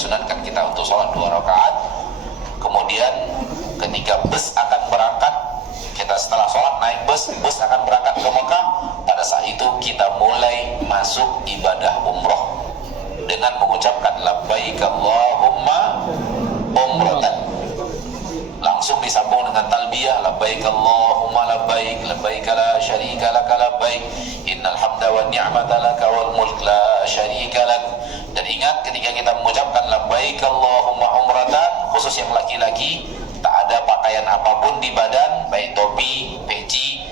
disunatkan kita untuk sholat 2 rakaat. Kemudian ketika bus akan berangkat, kita setelah sholat naik bus akan berangkat ke Mekah. Pada saat itu kita mulai masuk ibadah umroh dengan mengucapkan labbaik Allahumma umratan. Langsung disambung dengan talbiyah, labbaik Allahumma labbaik, labbaik la syarika laka labbaik, innal hamda wan ni'mata laka wal mulk la syarika lak. Dan ingat, ketika kita mengucapkan labbaik Allahumma umratan, khusus yang laki-laki, tak ada pakaian apapun di badan, baik topi, peci,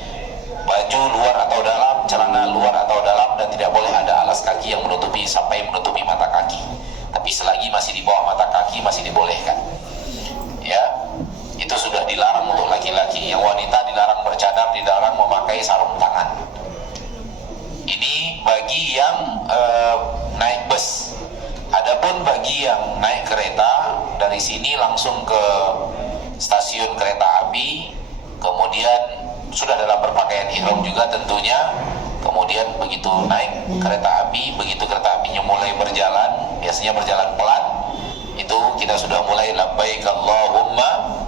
baju luar atau dalam, celana luar atau dalam, dan tidak boleh ada alas kaki yang menutupi sampai menutupi mata kaki. Tapi selagi masih di bawah mata kaki masih dibolehkan. Ya, itu sudah dilarang untuk laki-laki. Yang wanita dilarang bercadar, dilarang memakai sarung tangan. Ini bagi yang naik bus. Adapun bagi yang naik kereta, dari sini langsung ke stasiun kereta api, kemudian sudah dalam berpakaian ihram juga tentunya. Kemudian begitu naik kereta api, begitu kereta apinya mulai berjalan, biasanya berjalan pelan, itu kita sudah mulai labbaik Allahumma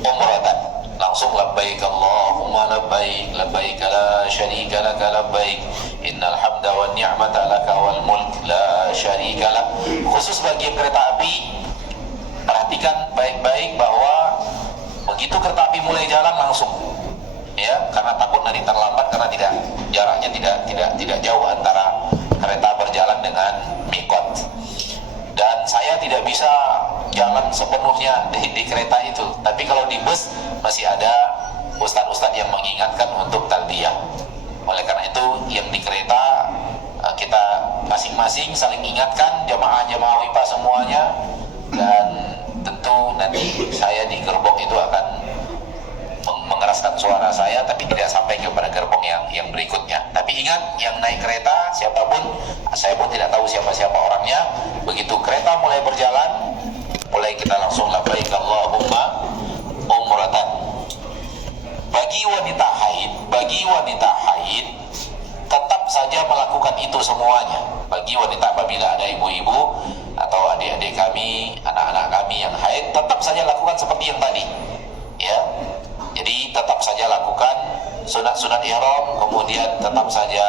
umratan. Langsung labbaik Allahumma labbaik, labbaik la syarika laka labbaik, innal hamda wan ni'mata laka wal mulk la syarika lak. Khusus bagi kereta api, perhatikan baik-baik bahwa begitu kereta api mulai jalan langsung, ya, karena takut nanti terlambat, karena jaraknya tidak jauh antara kereta berjalan dengan mikot. Dan saya tidak bisa jalan sepenuhnya di kereta itu, tapi kalau di bus masih ada ustadz-ustadz yang mengingatkan untuk talbiyah. Oleh karena itu yang di kereta kita masing-masing saling ingatkan, jamaah-jamaah WIPA semuanya. Dan tentu nanti saya di gerbong itu akan mengeraskan suara saya, tapi tidak sampai kepada gerbong yang berikutnya. Tapi ingat, yang naik kereta siapapun, saya pun tidak tahu siapa-siapa orangnya, begitu kereta mulai berjalan, mulai kita langsung labbaik Allahumma umratan. Bagi wanita haid tetap saja melakukan itu semuanya. Bagi wanita, apabila ada ibu-ibu atau adik-adik kami, anak-anak kami yang haid, tetap saja lakukan seperti yang tadi, ya. Jadi tetap saja lakukan sunat-sunat ihram, kemudian tetap saja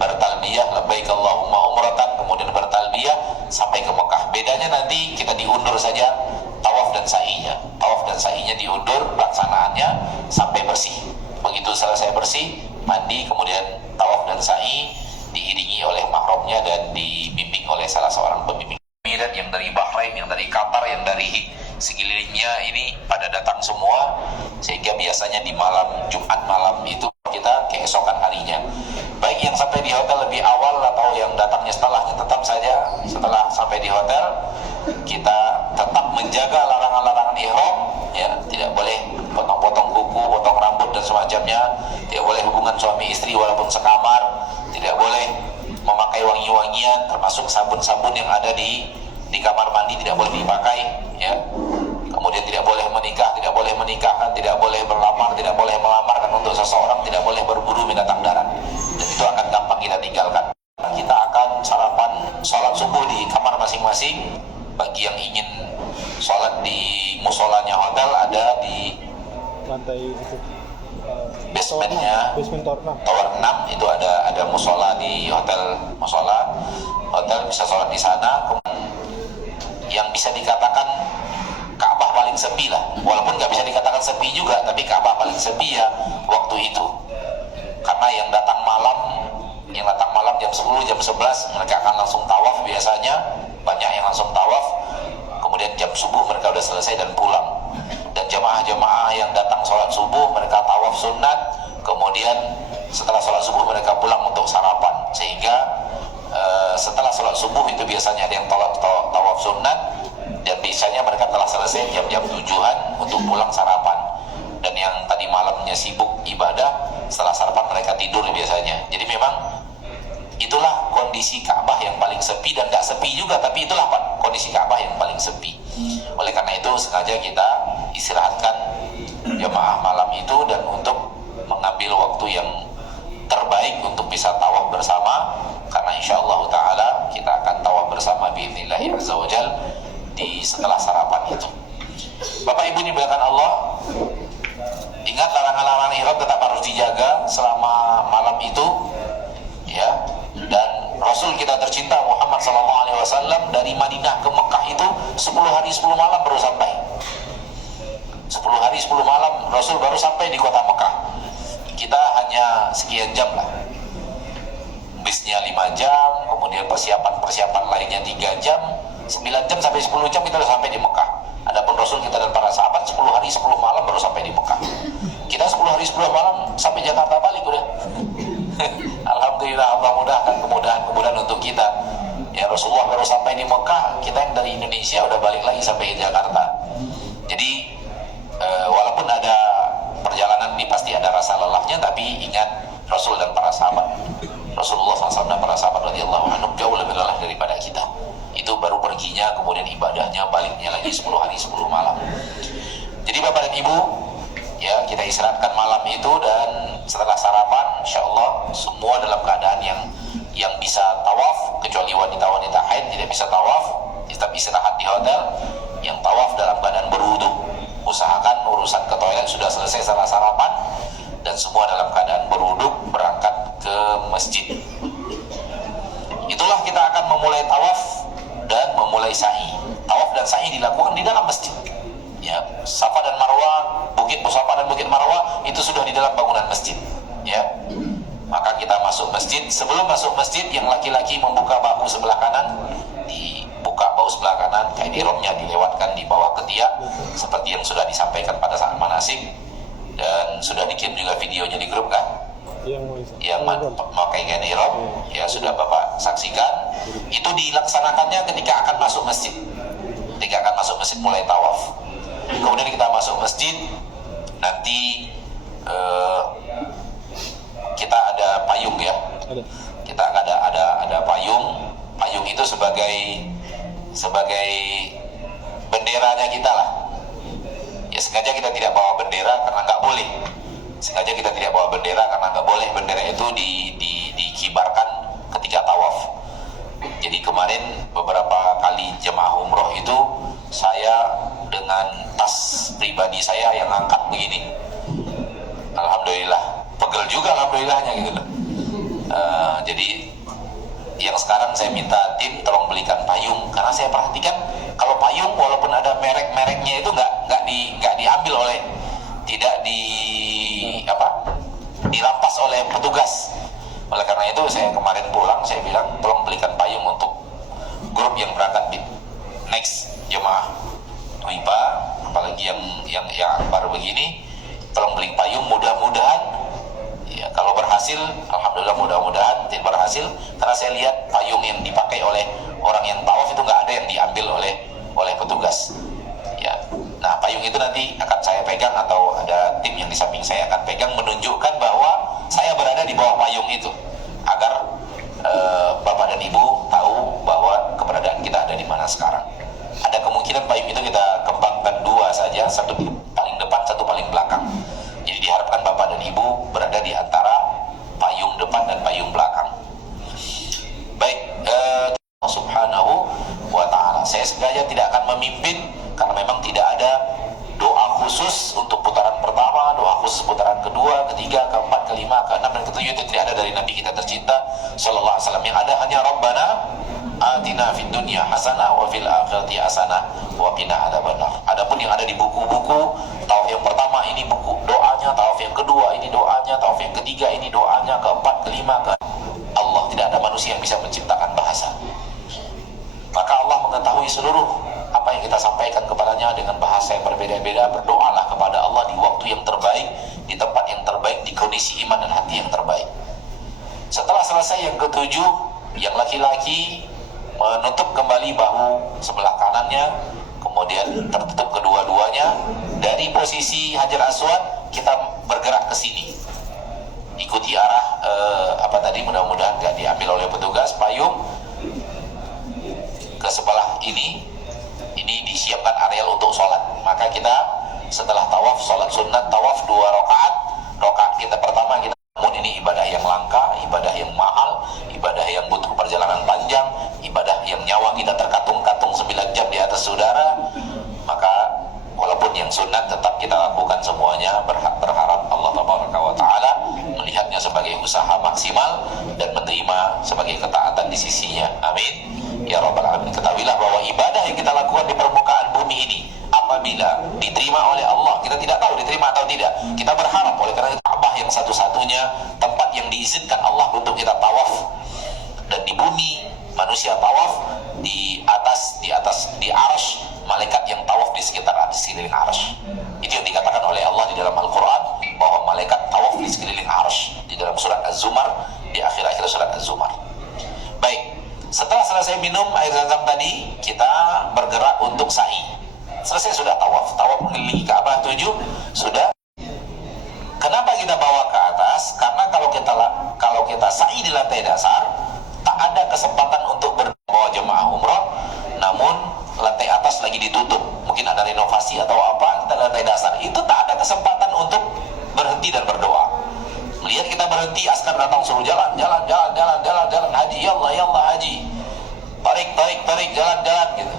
bertalbiyah labbaik Allahumma umratan, kemudian bertalbiyah sampai ke Mekah. Bedanya nanti kita diundur saja tawaf dan sa'inya. Tawaf dan sa'inya diundur pelaksanaannya sampai bersih. Begitu selesai bersih, mandi, kemudian tawaf dan sa'i diiringi oleh mahramnya dan dibimbing oleh salah seorang pembimbing. Dan yang dari Bahrain, yang dari Qatar, yang dari sekelilingnya ini pada datang semua, sehingga biasanya di malam Jumat malam itu kita keesokan harinya. Baik yang sampai di hotel lebih awal atau yang datangnya setelahnya, tetap saja setelah sampai di hotel kita tetap menjaga larangan-larangan ihram, ya, tidak boleh potong-potong kuku, potong rambut dan semacamnya, tidak boleh hubungan suami istri walaupun sekamar, tidak boleh memakai wangi-wangian, termasuk sabun-sabun yang ada di kamar mandi tidak boleh dipakai, ya. Kemudian tidak boleh menikah, tidak boleh menikahkan, tidak boleh berlamar, tidak boleh melamarkan untuk seseorang, tidak boleh berburu binatang darat. Dan itu akan gampang kita tinggalkan. Kita akan sarapan sholat subuh di kamar masing-masing. Bagi yang ingin sholat di musolanya hotel, ada di lantai itu, basementnya tower 6 itu ada musola di hotel, musola hotel, bisa sholat di sana. Yang bisa dikatakan Ka'bah paling sepi lah, walaupun nggak bisa dikatakan sepi juga, tapi Ka'bah paling sepi ya waktu itu, karena yang datang malam jam 10, jam 11 mereka akan langsung tawaf, biasanya banyak yang langsung tawaf, kemudian jam subuh mereka udah selesai dan pulang. Dan jamaah-jamaah yang datang sholat subuh mereka tawaf sunat, kemudian setelah sholat subuh mereka pulang untuk sarapan, sehingga setelah sholat subuh itu biasanya ada yang tawaf sunat, dan biasanya mereka telah selesai jam-jam 7-an untuk pulang sarapan. Dan yang tadi malamnya sibuk ibadah, setelah sarapan mereka tidur biasanya. Jadi memang itulah kondisi Ka'bah yang paling sepi, dan gak sepi juga, tapi itulah kondisi Ka'bah yang paling sepi. Oleh karena itu sengaja kita istirahatkan jamaah malam itu, dan untuk mengambil waktu yang terbaik untuk bisa tawaf bersama, karena insyaallah ta'ala kita akan tawaf bersama bi'idznillah azza wa jal di setelah sarapan itu. Bapak Ibu dimuliakan Allah, ingat larangan-larangan ihram tetap harus dijaga selama malam itu, ya. Dan Rasul kita tercinta Muhammad SAW dari Madinah ke Mekah itu 10 hari 10 malam baru sampai. 10 hari 10 malam Rasul baru sampai di kota Mekah. Kita hanya sekian jam lah. Bisnya 5 jam, kemudian persiapan lainnya 3 jam, 9 jam sampai 10 jam kita sudah sampai di Mekah. Adapun Rasul kita dan para sahabat 10 hari 10 malam baru sampai di Mekah. Kita 10 hari 10 malam sampai Jakarta balik udah. Alhamdulillah, Allah mudahkan kemudahan untuk kita. Ya, Rasulullah baru sampai di Mekah, kita yang dari Indonesia udah balik lagi sampai ke Jakarta. Jadi walaupun ada perjalanan ini pasti ada rasa lelahnya, tapi ingat Rasul dan para sahabat, Rasulullah SAW dan para sahabat radhiyallahu anhum jauh lebih lelah daripada kita. Itu baru perginya, kemudian ibadahnya, baliknya lagi 10 hari 10 malam. Jadi Bapak dan Ibu, ya, kita istirahatkan malam itu, dan setelah sarapan insyaallah semua dalam keadaan yang bisa tawaf, kecuali wanita-wanita haid tidak bisa tawaf, tetap istirahat di hotel. Yang tawaf dalam keadaan berwudu, usahakan urusan ke toilet sudah selesai setelah sarapan, dan semua dalam keadaan berwudu berangkat ke masjid. Itulah kita akan memulai tawaf dan memulai sa'i. Tawaf dan sa'i dilakukan di dalam masjid. Ya, Safa dan Marwah, Bukit Safa dan Bukit Marwah itu sudah di dalam bangunan masjid. Ya, maka kita masuk masjid. Sebelum masuk masjid, yang laki-laki membuka bahu sebelah kanan, dibuka bahu sebelah kanan, kain ihramnya dilewatkan di bawah ketiak, seperti yang sudah disampaikan pada saat manasik, dan sudah dikirim juga videonya di grup kan? Yang memakai kain ihram, ya sudah Bapak saksikan. Itu dilaksanakannya ketika akan masuk masjid. Ketika akan masuk masjid mulai tawaf. Kemudian kita masuk masjid, nanti kita ada payung ya. Kita ada payung. Payung itu sebagai benderanya kita lah. Ya, sengaja kita tidak bawa bendera karena nggak boleh. Sengaja kita tidak bawa bendera karena nggak boleh bendera itu dikibarkan ketika tawaf. Jadi kemarin beberapa kali jemaah umroh itu saya dengan tas pribadi saya yang angkat begini. Alhamdulillah, pegel juga alhamdulillahnya gitu loh. Jadi yang sekarang saya minta tim tolong belikan payung, karena saya perhatikan kalau payung walaupun ada merek-mereknya itu nggak diambil oleh, tidak dirampas oleh petugas. Oleh karena itu saya kemarin pulang saya bilang tolong belikan payung untuk grup yang berangkat di next jemaah Wipa, apalagi yang akbar begini, tolong beli payung. Mudah-mudahan ya, kalau berhasil alhamdulillah, mudah-mudahan tidak berhasil, karena saya lihat payung yang dipakai oleh orang yang tawaf itu nggak ada yang diambil oleh petugas ya. Nah, payung itu nanti akan saya pegang, atau ada tim yang di samping saya akan pegang, menunjukkan bahwa saya berada di bawah payung itu, agar Bapak dan Ibu tahu bahwa keberadaan kita ada di mana sekarang. Ada kemungkinan payung itu kita kembangkan 2 saja, satu paling depan, satu paling belakang. Jadi diharapkan Bapak dan Ibu berada di antara payung depan dan payung belakang. Baik, subhanahu wa ta'ala, saya sengaja tidak akan memimpin karena memang tidak ada doa khusus untuk putaran pertama, doa khusus putaran kedua, ketiga, keempat, kelima, keenam, dan ketujuh. Itu tidak ada dari Nabi kita tercinta sallallahu alaihi wasallam. Yang ada hanya Rabbana atina fid dunya hasanah wa fil akhirati hasanah wa qina adzabannar. Adapun yang ada di buku-buku, tawaf yang pertama ini buku doanya, tawaf yang kedua ini doanya, tawaf yang ketiga ini doanya, keempat, kelima, Allah tidak ada manusia yang bisa menciptakan bahasa. Maka Allah mengetahui seluruh apa yang kita sampaikan kepadanya dengan bahasa yang berbeda-beda. Berdoalah kepada Allah di waktu yang terbaik, di tempat yang terbaik, di kondisi iman dan hati yang terbaik. Setelah selesai yang ketujuh, yang laki-laki menutup kembali bahu sebelah kanannya, kemudian tertutup kedua-duanya. Dari posisi Hajar Aswad kita bergerak ke sini, ikuti arah mudah-mudahan gak diambil oleh petugas. Payung ke sebelah ini disiapkan areal untuk sholat. Maka kita setelah tawaf, sholat sunat tawaf 2 rakaat. Rakaat kita pertama kita, namun ini ibadah yang langka, ibadah yang mahal, ibadah yang butuh perjalanan panjang, ibadah yang nyawa kita terkatung-katung 9 jam di atas udara. sunat tetap kita lakukan semuanya, berharap Allah Taala melihatnya sebagai usaha maksimal dan menerima sebagai ketaatan di sisinya. Amin ya rabbal alamin. Ketahuilah bahwa ibadah yang kita lakukan di permukaan bumi ini apabila diterima oleh Allah, kita tidak tahu diterima atau tidak. Kita berharap, oleh karena itu Ka'bah yang satu-satunya tempat yang diizinkan Allah untuk kita tawaf. Dan di bumi manusia tawaf, di arsy malaikat yang tawaf di sekeliling arsy. Itu yang dikatakan oleh Allah di dalam Al-Quran, bahwa malaikat tawaf di sekeliling arsy, di dalam surat Az-Zumar, di akhir-akhir surat Az-Zumar. Baik, setelah selesai minum air zam-zam tadi, kita bergerak untuk sa'i. Selesai sudah tawaf mengelilingi Ka'bah 7 sudah. Kenapa kita bawa ke atas? Karena kalau kita sa'i di lantai dasar, tak ada kesempatan untuk berbawa jemaah umrah. Namun lantai atas lagi ditutup, mungkin ada renovasi atau apa, kita lantai dasar itu tak ada kesempatan untuk berhenti dan berdoa. Melihat kita berhenti, askar datang suruh jalan haji, yallah haji, tarik jalan gitu.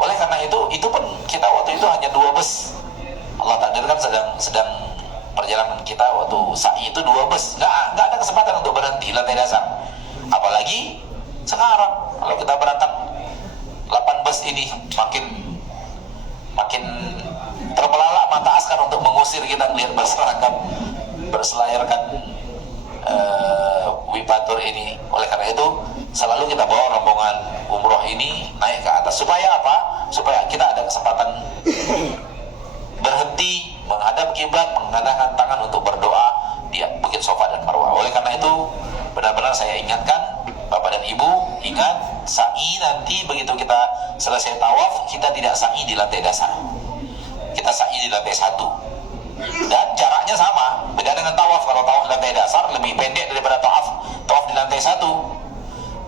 Oleh karena itu pun kita waktu itu hanya 2 bus. Allah takdirkan sedang perjalanan kita waktu sa'i itu 2 bus, nggak ada kesempatan untuk berhenti lantai dasar. Apalagi sekarang kalau kita berangkat 8 bus ini makin terbelalak mata askar untuk mengusir kita melihat berselayarkan wibatur ini. Oleh karena itu selalu kita bawa rombongan umroh ini naik ke atas. Supaya apa? Supaya kita ada kesempatan berhenti, menghadap kiblat, mengangkat tangan untuk berdoa di Bukit Safa dan Marwah. Oleh karena itu benar-benar saya ingatkan Bapak dan Ibu, ingat sa'i nanti begitu kita selesai tawaf, kita tidak sa'i di lantai dasar, kita sa'i di lantai 1. Dan jaraknya sama, beda dengan tawaf. Kalau tawaf di lantai dasar lebih pendek daripada tawaf di lantai 1.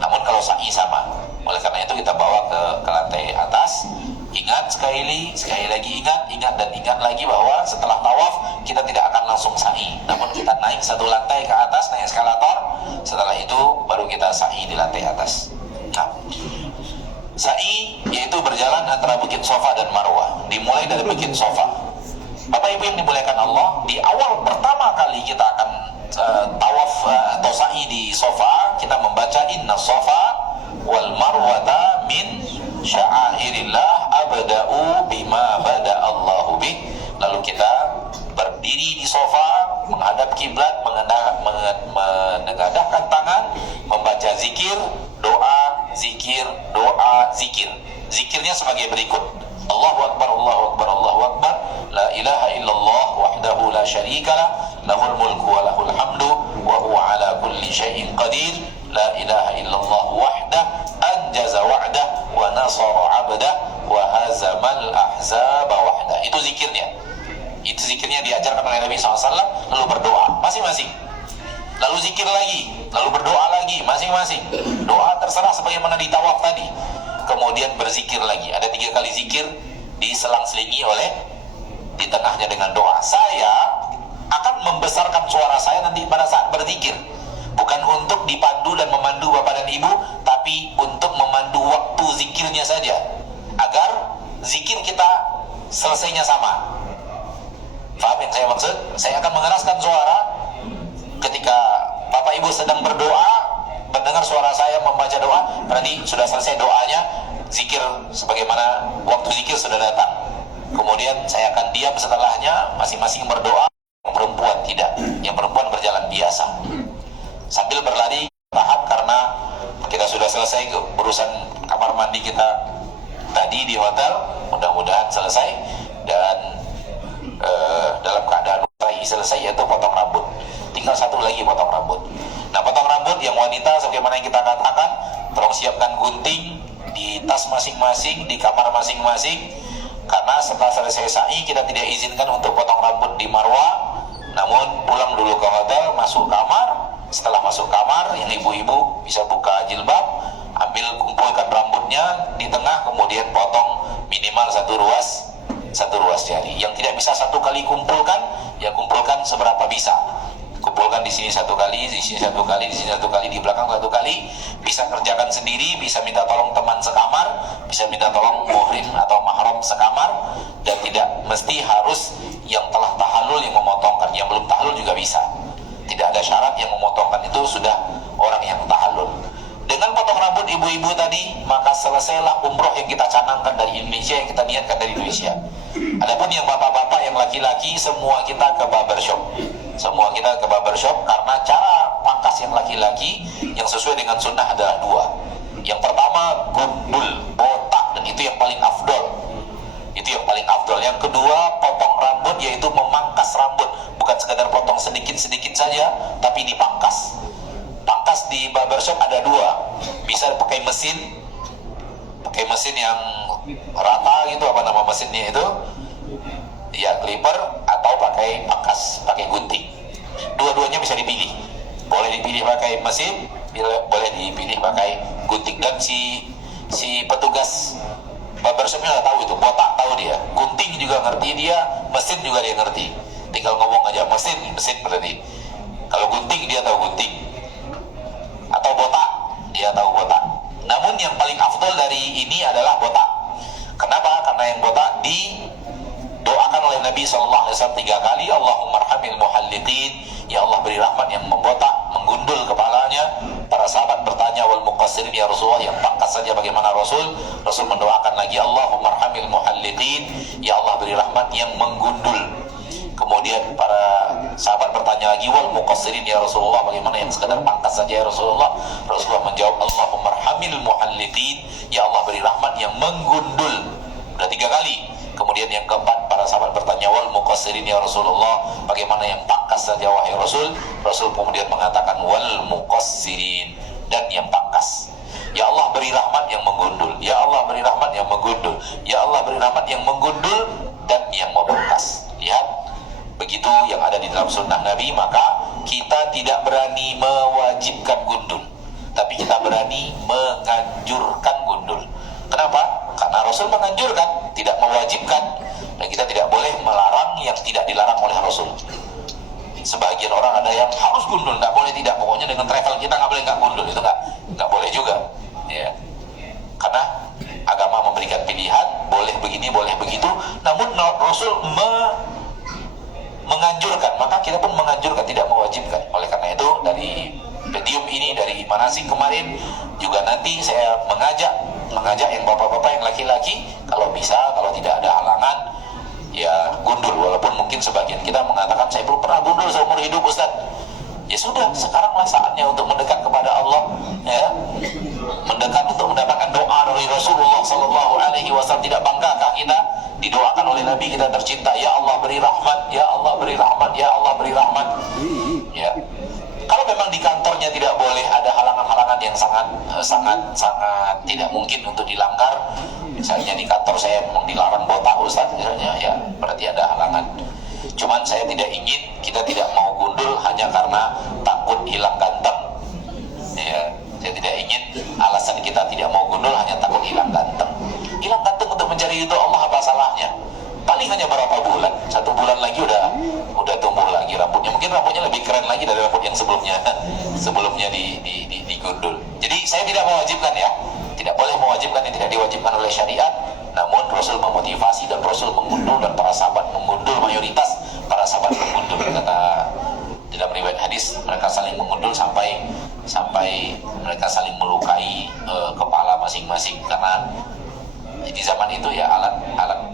Namun kalau sa'i sama. Oleh karena itu kita bawa ke lantai atas. Ingat sekali lagi ingat lagi bahwa setelah tawaf kita tidak akan langsung sa'i, namun kita naik 1 lantai ke atas, naik eskalator. Setelah itu baru kita sa'i di lantai atas. Nah, sa'i yaitu berjalan antara Bukit Safa dan Marwah. Dimulai dari Bukit Safa. Bapak Ibu yang dimuliakan Allah, di awal pertama kali kita akan tawaf atau sa'i di Safa, kita membaca inna Safa wal Marwata min sya'airillah abda'u bima bada Allahu bih. Lalu kita berdiri di Safa, menghadap kiblat, menengadahkan tangan, membaca zikir, doa, zikir, doa, zikir. Zikirnya sebagai berikut: Allahu Akbar, Allahu Akbar, Allahu Akbar, la ilaha illallah wahdahu la syarikalah, lahul mulku wa lahul hamdu wa huwa ala kulli syai'in qadir, la ilaha illallah wahdah anjaza wa'dah wa nasara 'abdah wa hazamal ahzaba wahdah. Itu zikirnya diajarkan oleh Nabi SAW. Lalu berdoa masing-masing, lalu zikir lagi, lalu berdoa lagi masing-masing. Doa terserah sebagaimana di tawaf tadi. Kemudian berzikir lagi, ada 3 kali zikir diselang-selingi oleh di tengahnya dengan doa. Saya akan membesarkan suara saya nanti pada saat berzikir, bukan untuk dipandu dan memandu Bapak dan Ibu, tapi untuk memandu waktu zikirnya saja, agar zikir kita selesainya sama. Paham yang saya maksud? Saya akan mengeraskan suara ketika Bapak Ibu sedang berdoa, mendengar suara saya membaca doa, berarti sudah selesai doanya, zikir sebagaimana waktu zikir sudah datang. Kemudian saya akan diam setelahnya, masing-masing berdoa. Yang perempuan tidak, yang perempuan berjalan biasa sambil berlari tahap, karena kita sudah selesai urusan kamar mandi kita tadi di hotel. Mudah-mudahan selesai dan dalam keadaan selesai, yaitu potong rambut. Tinggal 1 lagi potong rambut. Nah, potong rambut yang wanita sebagaimana yang kita katakan, tolong siapkan gunting di tas masing-masing, di kamar masing-masing, karena setelah selesai sa'i kita tidak izinkan untuk potong rambut di Marwah. Namun pulang dulu ke hotel, masuk kamar. Setelah masuk kamar, yang ibu-ibu bisa buka jilbab, ambil kumpulkan rambutnya di tengah, kemudian potong minimal 1 ruas jari. Yang tidak bisa 1 kali kumpulkan, ya kumpulkan seberapa bisa. Kumpulkan di sini 1 kali, di sini 1 kali, di sini 1 kali, di belakang 1 kali. Bisa kerjakan sendiri, bisa minta tolong teman sekamar, bisa minta tolong muhrim atau mahram sekamar, dan tidak mesti harus yang telah tahallul yang memotongkan, yang belum tahallul juga bisa. Tidak ada syarat, yang memotongkan itu sudah orang yang tahallul. Dengan potong rambut ibu-ibu tadi, maka selesailah umroh yang kita canangkan dari Indonesia, yang kita niatkan dari Indonesia. Adapun yang bapak-bapak, yang laki-laki, semua kita ke barbershop. Semua kita ke barbershop, karena cara pangkas yang laki-laki yang sesuai dengan sunnah adalah dua. Yang pertama gundul, botak, dan itu yang paling afdol. Itu yang paling afdol. Yang kedua potong rambut, yaitu memangkas rambut, bukan sekadar potong sedikit-sedikit saja, tapi dipangkas. Pangkas di barbershop ada dua, bisa pakai mesin yang rata gitu, apa nama mesinnya itu ya, clipper, atau pakai pangkas, pakai gunting. Dua-duanya bisa dipilih, boleh dipilih pakai mesin, boleh dipilih pakai gunting. Dan si petugas barbershopnya udah tahu itu, botak tahu dia, gunting juga ngerti dia, mesin juga dia ngerti. Tinggal ngomong aja mesin berarti. Kalau gunting dia tahu gunting, atau botak dia tahu botak. Namun yang paling afdol dari ini adalah botak. Kenapa? Karena yang botak didoakan oleh Nabi SAW 3 kali, Allahumma arhamil muhalliqin, ya Allah beri rahmat yang membotak, menggundul kepalanya. Para sahabat bertanya, wal muqassirin ya Rasulullah, yang pangkas saja bagaimana Rasul? Rasul mendoakan lagi, Allahumma arhamil muhalliqin, ya Allah beri rahmat yang menggundul. Kemudian para sahabat bertanya lagi, wal muqassirin ya Rasulullah, bagaimana yang sekadar pangkas saja ya Rasulullah? Rasulullah menjawab, Allahumma arhamil muhalliqin, ya Allah beri rahmat yang menggundul. Udah 3 kali. Kemudian yang keempat, para sahabat bertanya, wal muqassirin ya Rasulullah, bagaimana yang pangkas saja wahai Rasul? Rasul kemudian mengatakan, wal muqassirin, dan yang pangkas. Ya Allah beri rahmat yang menggundul, ya Allah beri rahmat yang menggundul, ya Allah beri rahmat yang menggundul dan yang memangkas. Lihat, begitu yang ada di dalam sunnah Nabi. Maka kita tidak berani mewajibkan gundul, tapi kita berani menganjurkan gundul. Kenapa? Karena Rasul menganjurkan, tidak mewajibkan. Dan kita tidak boleh melarang yang tidak dilarang oleh Rasul. Sebagian orang ada yang harus gundul, nggak boleh tidak. Pokoknya dengan travel kita nggak boleh nggak gundul, itu nggak boleh juga. Ya. Karena agama memberikan pilihan, boleh begini, boleh begitu. Namun Rasul menganjurkan, maka kita pun menganjurkan, tidak mewajibkan. Oleh karena itu dari medium ini, dari manasik kemarin juga nanti saya mengajak yang bapak-bapak, yang laki-laki, kalau bisa, kalau tidak ada halangan ya gundul. Walaupun mungkin sebagian kita mengatakan, saya belum pernah gundul seumur hidup Ustaz. Ya sudah, sekaranglah saatnya untuk mendekat kepada Allah, ya, mendekat untuk mendapatkan doa dari Rasulullah SAW. Tidak bangkakah kita didoakan oleh Nabi kita tercinta, ya Allah beri rahmat, ya Allah beri rahmat, ya Allah beri rahmat. Ya, kalau memang di kantornya tidak boleh, ada halangan-halangan yang sangat tidak mungkin untuk dilanggar. Misalnya di kantor saya memang dilarang botak Ustaz misalnya, ya berarti ada halangan. Cuman saya tidak ingin, kita tidak mau gundul hanya karena takut hilang ganteng. Ya, saya tidak ingin alasan kita tidak mau gundul hanya takut hilang ganteng. Hilang ganteng untuk mencari ridho Allah, apa salahnya? Paling hanya berapa bulan, 1 bulan lagi udah tumbuh lagi rambutnya. Mungkin rambutnya lebih keren lagi dari rambut yang sebelumnya digundul. Jadi saya tidak mewajibkan, ya, tidak boleh mewajibkan yang tidak diwajibkan oleh syariat. Namun Rasul memotivasi dan Rasul menggundul, dan para sahabat menggundul, mayoritas para sahabat menggundul. Kata dalam riwayat hadis, mereka saling menggundul sampai mereka saling melukai kepala masing-masing. Karena di zaman itu ya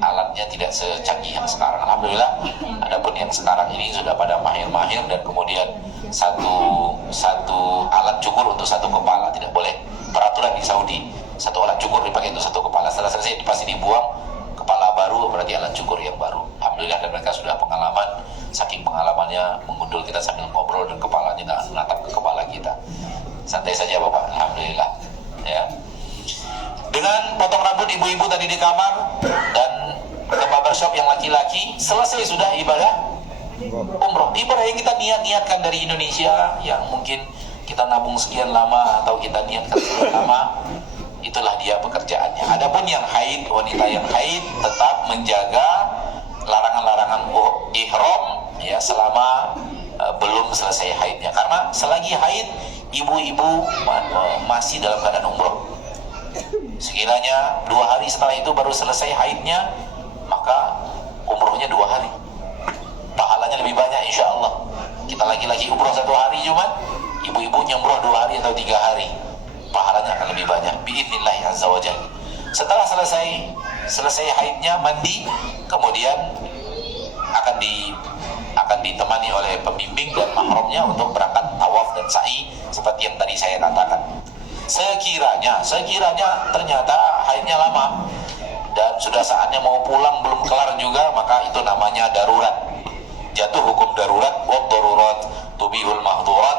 alatnya tidak secanggih yang sekarang. Alhamdulillah, adapun yang sekarang ini sudah pada mahir-mahir, dan kemudian satu alat cukur untuk satu kepala. Tidak boleh, peraturan di Saudi, satu alat cukur dipakai untuk satu kepala. Setelah selesai pasti dibuang, kepala baru berarti alat cukur yang baru. Alhamdulillah, dan mereka sudah pengalaman. Saking pengalamannya menggundul kita sambil ngobrol, dan kepalanya nggak menatap ke kepala kita. Santai saja Bapak, alhamdulillah. Ya. Dengan potong rambut ibu-ibu tadi di kamar, dan ke barbershop yang laki-laki, selesai sudah ibadah umroh. Ibadah yang kita niatkan dari Indonesia, yang mungkin kita nabung sekian lama atau kita niatkan sekian lama, itulah dia pekerjaannya. Adapun yang haid, wanita yang haid tetap menjaga larangan-larangan ihram, ya, selama belum selesai haidnya. Karena selagi haid, ibu-ibu masih dalam keadaan umroh. Sekiranya 2 hari setelah itu baru selesai haidnya, maka umroh umrohnya 2 hari. Pahalanya lebih banyak insya Allah. Kita laki-laki umroh 1 hari cuman, ibu-ibu nyumroh 2 hari atau 3 hari. Pahalanya akan lebih banyak. Biidznillah azza wa jalla. Setelah selesai haidnya, mandi, kemudian akan ditemani oleh pembimbing dan mahramnya untuk berangkat tawaf dan sa'i seperti yang tadi saya katakan. Sekiranya ternyata haidnya lama dan sudah saatnya mau pulang belum kelar juga, maka itu namanya darurat. Jatuh hukum darurat, wa darurat tubihul mahdurat.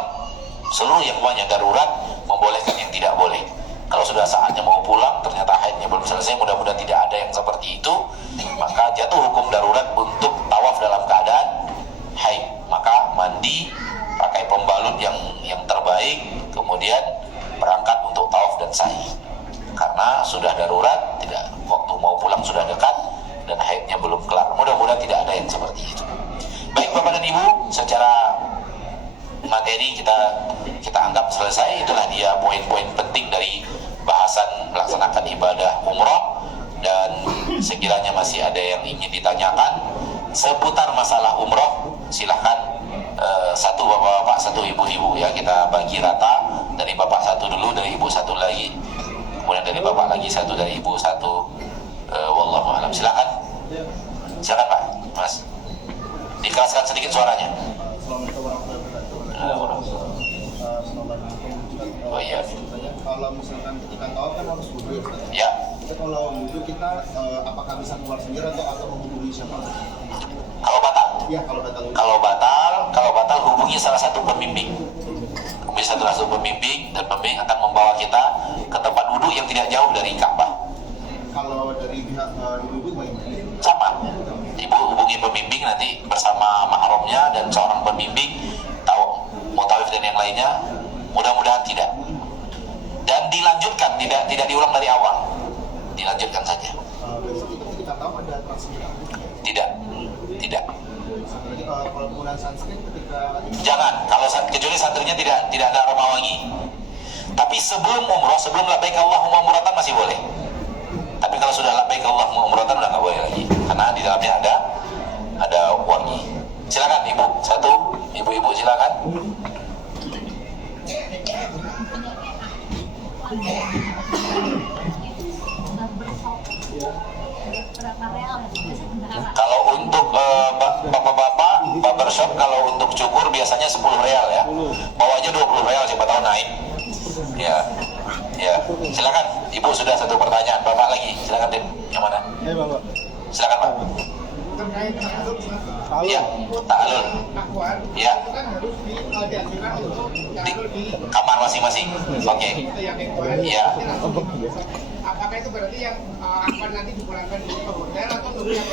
Seluruh yang namanya darurat membolehkan yang tidak boleh. Kalau sudah saatnya mau pulang ternyata haidnya belum selesai, mudah-mudahan tidak ada yang seperti itu, maka jatuh hukum darurat untuk tawaf dalam keadaan haid. Maka mandi, pakai pembalut yang terbaik, kemudian berangkat untuk tawaf dan sa'i. Karena sudah darurat, tidak, waktu mau pulang sudah dekat dan haidnya belum kelar. Mudah-mudahan tidak ada yang seperti itu. Baik Bapak dan Ibu, secara materi kita anggap selesai. Itulah dia poin-poin penting dari bahasan melaksanakan ibadah umroh. Dan sekiranya masih ada yang ingin ditanyakan seputar masalah umroh, silahkan satu bapak-bapak, satu ibu-ibu ya, kita bagi rata. Dari bapak satu dulu, dari ibu satu lagi, kemudian dari bapak lagi satu, dari ibu satu. Wallahu a'lam. Silakan Pak Mas, dikeraskan sedikit suaranya. Oh iya. Kalau misalkan ketika tawaf kan harus wudu. Ya. Kalau wudu kita apakah bisa keluar sendiri atau menghubungi siapa? Kalau batal? Iya, kalau batal. Kalau batal hubungi salah satu pembimbing. Hubungi salah satu pembimbing dan pembimbing akan membawa kita ke tempat wudu yang tidak jauh dari Ka'bah. Kalau dari pihak ibu bagaimana? Sama. Ibu hubungi pembimbing nanti bersama mahramnya dan seorang pembimbing, tahu mutawif dan yang lainnya. Mudah-mudahan tidak. Dan dilanjutkan, tidak diulang dari awal. Dilanjutkan saja. Besok itu ketika tawaf ada transmigrasi? Tidak. Kalau penggunaan sunscreen ketika Jangan, kecuali santrinya tidak ada aroma wangi. Tapi sebelum umroh, sebelum labbaik Allahumma umratan masih boleh. Tapi kalau sudah labbaik Allahumma umratan udah nggak boleh lagi, karena di dalamnya ada wangi. Silakan ibu satu, ibu-ibu silakan. Kalau untuk bapak-bapak barbershop, kalau untuk cukur biasanya 10 real ya. Bawa aja 20 real, siapa tahu naik. Ya. Silakan. Ibu sudah satu pertanyaan. Bapak lagi. Silakan Din. Yang mana? Bapak. Silakan Pak. Terkait Iya, ta'alul. Iya. Di kamar masing-masing. Oke. Iya. Apakah itu berarti yang akan nanti dipulangkan dulu ke hotel atau nunggu yang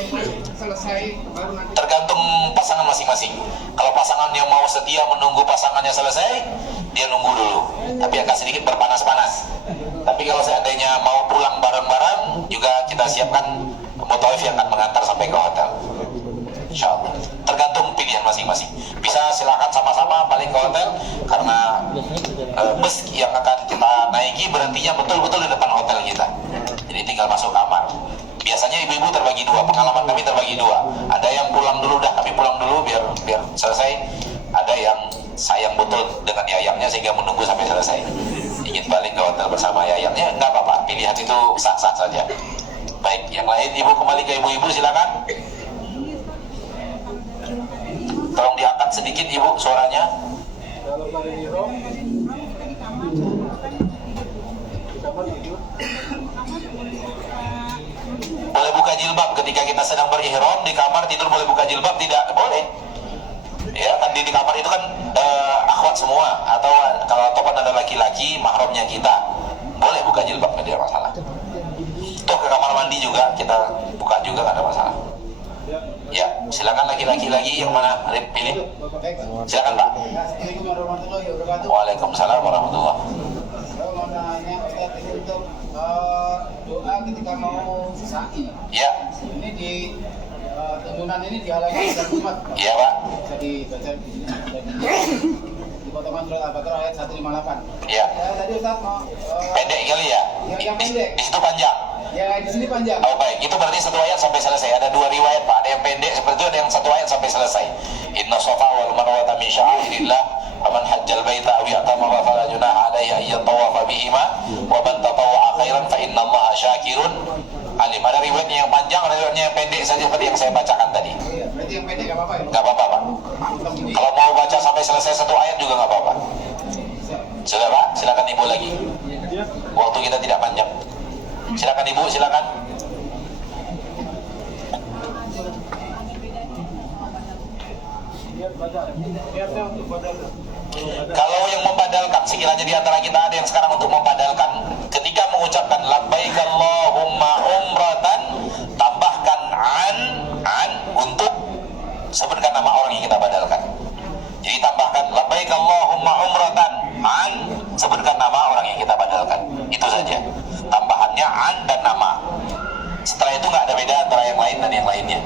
selesai baru nanti? Tergantung pasangan masing-masing. Kalau pasangan yang mau setia menunggu pasangannya selesai, dia nunggu dulu. Tapi agak sedikit berpanas-panas. Tapi kalau seandainya mau pulang bareng-bareng, juga kita siapkan mutawif yang akan mengantar sampai ke hotel. Insyaallah. Tergantung pilihan masing-masing. Bisa silakan sama-sama balik ke hotel, karena bus yang akan kita naiki berhentinya betul-betul di depan hotel kita. Jadi tinggal masuk kamar. Biasanya ibu-ibu terbagi dua, pengalaman kami terbagi dua. Ada yang pulang dulu, kami pulang dulu biar selesai. Ada yang sayang betul dengan yayangnya sehingga menunggu sampai selesai. Ingin balik ke hotel bersama yayangnya, enggak apa-apa. Pilihan itu sah-sah saja. Baik, yang lain ibu kembali ke ibu-ibu silakan. Tolong diangkat sedikit ibu suaranya. Boleh buka jilbab ketika kita sedang berihram di kamar tidur, boleh buka jilbab? Tidak boleh. Ya kan di kamar itu kan akhwat semua, atau kalau topan ada laki-laki mahramnya kita, boleh buka jilbab, tidak ada masalah. Toh ke kamar mandi juga kita buka juga, nggak ada masalah. Ya, silakan laki-laki lagi yang mana pilih. Silakan Pak. Waalaikumsalam warahmatullahi. Saya mau nanya untuk doa ketika mau sa'i. Ya. Ini di tuntunan ini dihalangi oleh umat. Iya Pak. Jadi baca di potongan surat Al-Baqarah ayat 158. Iya. Tadi Ustaz mau Pendek kali ya. yang pendek. Di situ panjang. Ya di sini panjang. Oh baik, itu berarti satu ayat sampai selesai. Ada dua riwayat Pak, ada yang pendek seperti itu, ada yang satu ayat sampai selesai. Inna Shafa wal Marwa min sya'airillah, faman hajjal baita aw i'tamara fala junaha alayhi an yatawafa bihima, wa man tatawwa'a khairan fa innallaha syakirun alim. Ada riwayatnya yang panjang, ada riwayatnya yang pendek saja seperti yang saya bacakan tadi. Iya, berarti yang pendek nggak apa-apa ya? Nggak apa-apa Pak. Kalau mau baca sampai selesai satu ayat juga nggak apa-apa. Sudah Pak, silakan Ibu lagi. Waktu kita tidak panjang. Silakan Ibu, silakan. Kalau yang membadalkan, sekiranya di antara kita ada yang sekarang untuk membadalkan, ketika mengucapkan labbaik Allahumma umratan, tambahkan an untuk sebutkan nama orang yang kita badalkan. Jadi tambahkan labbaik Allahumma umratan an, sebutkan nama orang yang kita badalkan. Itu saja. Tambahannya an dan nama. Setelah itu nggak ada beda antara yang lain dan yang lainnya.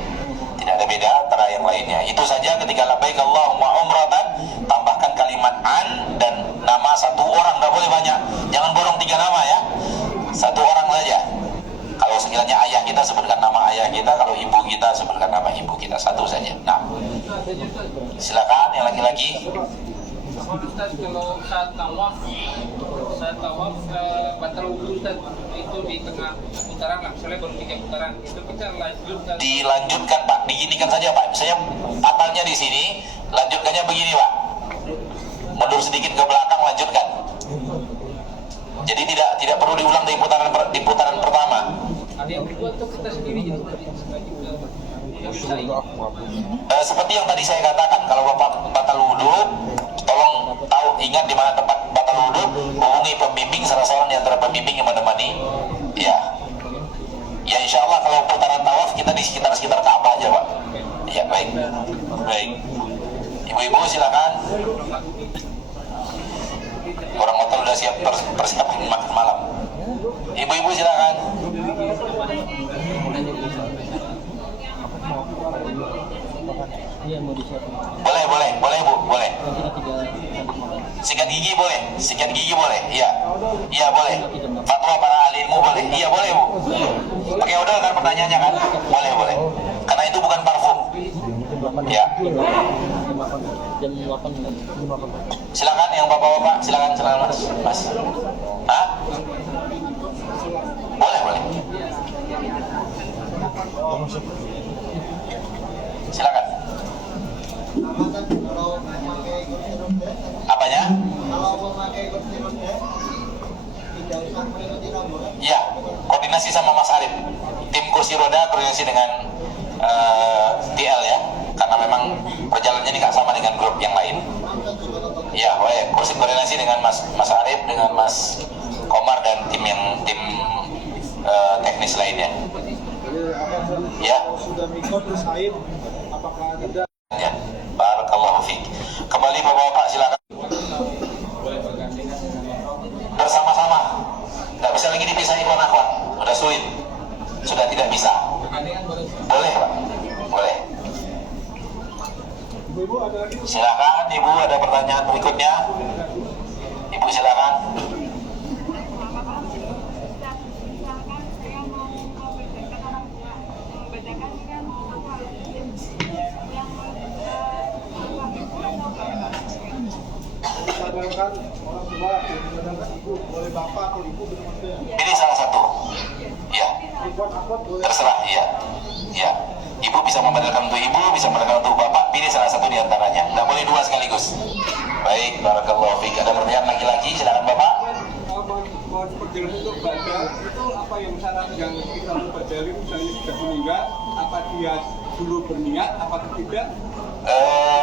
Tidak ada beda antara yang lainnya. Itu saja ketika labbaik Allahumma umratan, tambahkan kalimat an dan nama satu orang, nggak boleh banyak. Jangan borong 3 nama ya. Satu orang saja. Kalau sekiranya ayah kita, sebutkan nama ayah kita. Kalau ibu kita, sebutkan nama ibu kita. Satu saja. Nah, silakan yang laki-laki. Ustaz, kalau saat tawaf batal wudhu Ustaz, itu di tengah putaran lah, misalnya baru 3 putaran, itu kita lanjutkan. Dilanjutkan Pak, diginikan saja Pak. Saya batalnya di sini, lanjutkannya begini Pak. Mundur sedikit ke belakang, lanjutkan. Jadi tidak perlu diulang di putaran pertama. Ada yang berbuat tuh kita sendiri, jadi bisa Seperti yang tadi saya katakan, kalau Bapak batal wudhu, tolong ingat di mana tempat batal wudhu, hubungi pembimbing, salah seorang di antara pembimbing yang menemani. Ya, insya Allah kalau putaran tawaf kita di sekitar Ka'bah aja Pak. Ya baik. Ibu-ibu silakan. Orang hotel udah siap persiapan makan malam. Ibu-ibu silakan. Boleh Bu, boleh. Sikat gigi boleh. Iya boleh. Fatwa para ahli ilmu boleh. Iya boleh Bu. Pakai odol kan pertanyaannya kan? Boleh. Karena itu bukan parfum. Ya. Silakan yang bapak-bapak, silakan Mas. Hah? Boleh. Silakan. Apanya? Ya, koordinasi sama Mas Arif. Tim kursi roda koordinasi dengan TL ya, karena memang perjalanannya ini nggak sama dengan grup yang lain. Ya, boleh. Kursi koordinasi dengan Mas Arif, dengan Mas Komar dan tim teknis lainnya. Ya. Sudah mikot terus Aib, apakah tidak? Ya, barakallahu fiik. Kembali Bapak-bapak silakan. Bersama-sama. Nggak bisa lagi dipisah ikhwan akhwat. Sudah sulit. Sudah tidak bisa. Boleh Pak. Boleh. Ibu ada lagi? Silakan Ibu, ada pertanyaan berikutnya. Ibu silakan. Sadarkan orang tua, sadarkan ibu, boleh bapak atau ibu bermaksudnya. Pilih salah satu. Ya. Ikhwan akhwat boleh. Terserah, iya. Ya. Ibu bisa membadalkan untuk ibu, bisa membadalkan untuk bapak, pilih salah satu di antaranya. Nggak boleh dua sekaligus. Baik, barakallahu fiik. Ada pertanyaan laki-laki, silakan Bapak. Mau perjalanan untuk badal itu apa yang syarat yang kita badali, misalnya sudah meninggal, apa dia dulu berniat, apa tidak?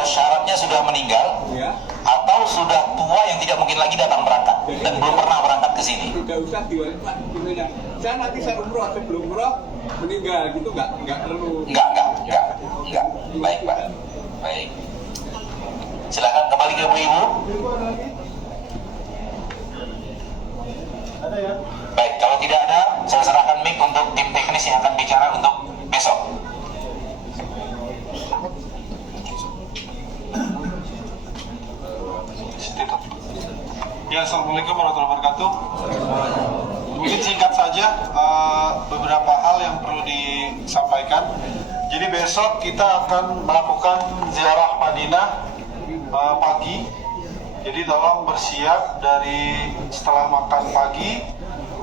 Syaratnya sudah meninggal, Ya, atau sudah tua yang tidak mungkin lagi datang berangkat dan belum pernah berangkat ke sini. tidak usah diwali Pak, gimana? Saya nanti saya umroh, sebelum umroh meninggal gitu nggak perlu. Enggak. Baik Pak. Baik. Silakan kembali ke ibu. Ibu ada lagi? Ada ya? Baik, kalau tidak ada, saya serahkan mic untuk tim teknis yang akan bicara untuk besok. Ya, assalamualaikum warahmatullahi wabarakatuh. Mungkin singkat saja, beberapa sampaikan. Jadi besok kita akan melakukan ziarah Madinah pagi. Jadi tolong bersiap dari setelah makan pagi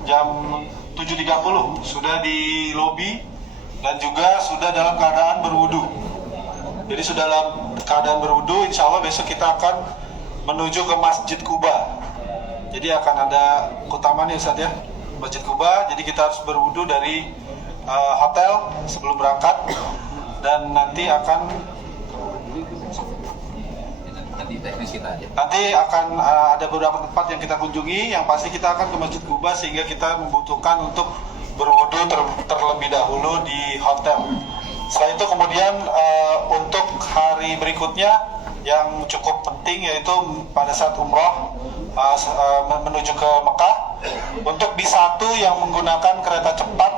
jam 7.30 sudah di lobi dan juga sudah dalam keadaan berwudu. Jadi sudah dalam keadaan berwudu, insya Allah besok kita akan menuju ke Masjid Kuba. Jadi akan ada keutamaan ya Ustaz ya, Masjid Kuba. Jadi kita harus berwudu dari hotel sebelum berangkat dan nanti akan ada beberapa tempat yang kita kunjungi. Yang pasti kita akan ke Masjid Kuba sehingga kita membutuhkan untuk berwudu terlebih dahulu di hotel. Setelah itu kemudian untuk hari berikutnya yang cukup penting yaitu pada saat umroh menuju ke Mekah, untuk B1 yang menggunakan kereta cepat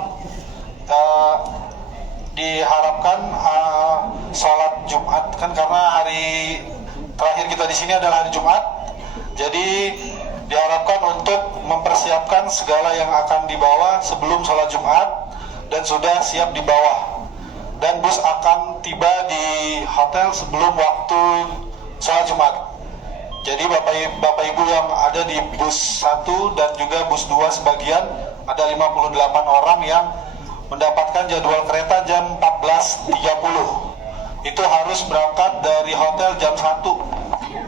diharapkan sholat Jumat, kan karena hari terakhir kita di sini adalah hari Jumat, jadi diharapkan untuk mempersiapkan segala yang akan dibawa sebelum sholat Jumat dan sudah siap di bawah. Dan bus akan tiba di hotel sebelum waktu sholat Jumat. Jadi Bapak Ibu yang ada di bus 1 dan juga bus 2 sebagian, ada 58 orang yang mendapatkan jadwal kereta jam 14.30. Itu harus berangkat dari hotel jam 1.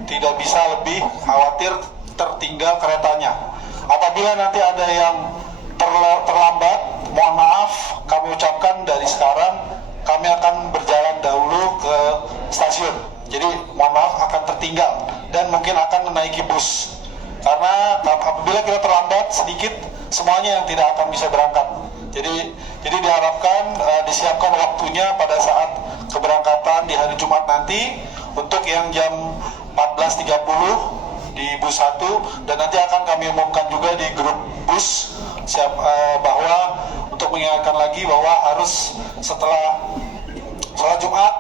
Tidak bisa lebih, khawatir tertinggal keretanya. Apabila nanti ada yang terlambat, mohon maaf, kami ucapkan dari sekarang kami akan berjalan dahulu ke stasiun. Jadi mohon maaf akan tertinggal dan mungkin akan menaiki bus. Karena apabila kita terlambat sedikit, semuanya yang tidak akan bisa berangkat. Jadi diharapkan disiapkan waktunya pada saat keberangkatan di hari Jumat nanti untuk yang jam 14.30 di bus 1, dan nanti akan kami umumkan juga di grup bus bahwa untuk mengingatkan lagi bahwa harus setelah sholat Jumat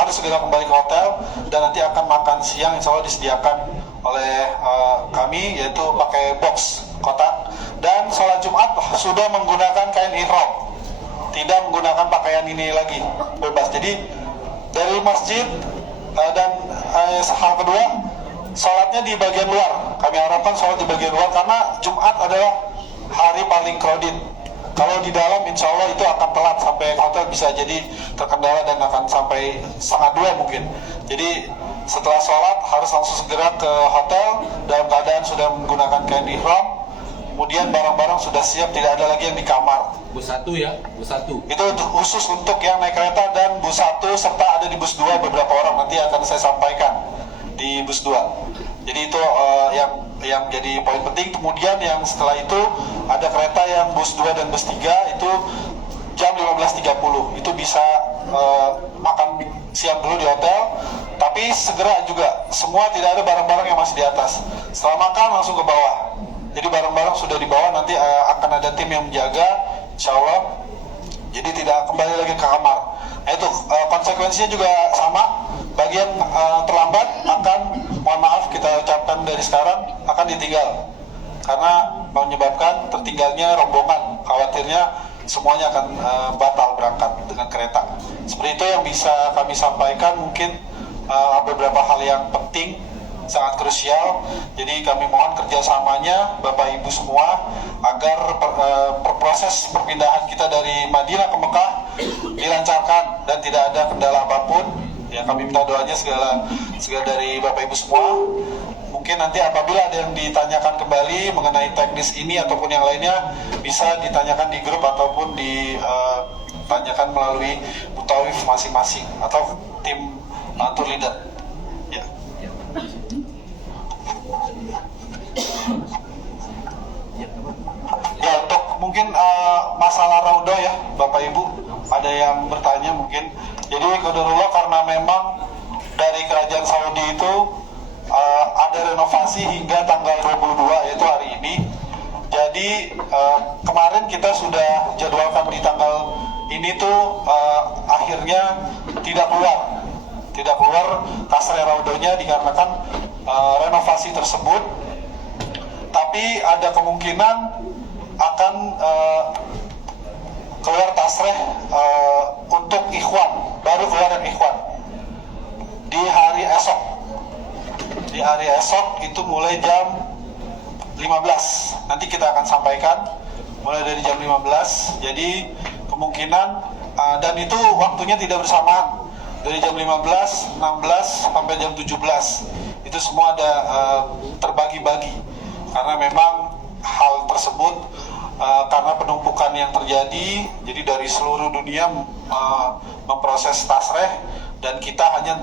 harus segera kembali ke hotel dan nanti akan makan siang insya Allah disediakan oleh kami, yaitu pakai box kotak. Dan sholat Jumat sudah menggunakan kain ihram, tidak menggunakan pakaian ini lagi, bebas. Jadi dari masjid dan hal kedua, sholatnya di bagian luar. Kami harapkan sholat di bagian luar karena Jumat adalah hari paling crowded. Kalau di dalam insya Allah itu akan telat sampai hotel, bisa jadi terkendala dan akan sampai 1:30 mungkin. Jadi setelah sholat harus langsung segera ke hotel dalam keadaan sudah menggunakan kain ihram, kemudian barang-barang sudah siap, tidak ada lagi yang di kamar. Bus 1 ya, bus 1. Itu khusus untuk yang naik kereta dan bus 1 serta ada di bus 2 beberapa orang, nanti akan saya sampaikan di bus 2. Jadi itu yang jadi poin penting. Kemudian yang setelah itu ada kereta yang bus 2 dan bus 3 itu jam 15.30. Itu bisa makan siang dulu di hotel, tapi segera juga. Semua tidak ada barang-barang yang masih di atas. Setelah makan langsung ke bawah. Jadi barang-barang sudah di bawah, nanti akan ada tim yang menjaga, insya Allah. Jadi tidak kembali lagi ke kamar. Nah itu konsekuensinya juga sama. Bagi yang terlambat akan, mohon maaf kita ucapkan dari sekarang, akan ditinggal. Karena menyebabkan tertinggalnya rombongan. Khawatirnya semuanya akan batal berangkat dengan kereta. Seperti itu yang bisa kami sampaikan. Mungkin beberapa hal yang penting, sangat krusial. Jadi kami mohon kerjasamanya Bapak Ibu semua agar proses perpindahan kita dari Madinah ke Mekah dilancarkan dan tidak ada kendala apapun. Ya, kami minta doanya segala dari Bapak Ibu semua. Mungkin nanti apabila ada yang ditanyakan kembali mengenai teknis ini ataupun yang lainnya, bisa ditanyakan di grup ataupun ditanyakan melalui mutawif masing-masing atau tim tour leader. Ya. Ya, untuk mungkin masalah raudah ya Bapak Ibu, ada yang bertanya mungkin. Jadi qadarullah karena memang dari kerajaan Saudi itu ada renovasi hingga tanggal 22 yaitu hari ini. Jadi kemarin kita sudah jadwalkan di tanggal ini tuh akhirnya tidak keluar kasre raudahnya dikarenakan renovasi tersebut. Tapi ada kemungkinan akan keluar tasreh untuk ikhwan, baru keluar yang ikhwan di hari esok. Di hari esok itu mulai jam 15. Nanti kita akan sampaikan mulai dari jam 15. Jadi kemungkinan dan itu waktunya tidak bersamaan. Dari jam 15, 16 sampai jam 17. Itu semua ada terbagi-bagi. Karena memang hal tersebut karena penumpukan yang terjadi, jadi dari seluruh dunia memproses tasreh dan kita hanya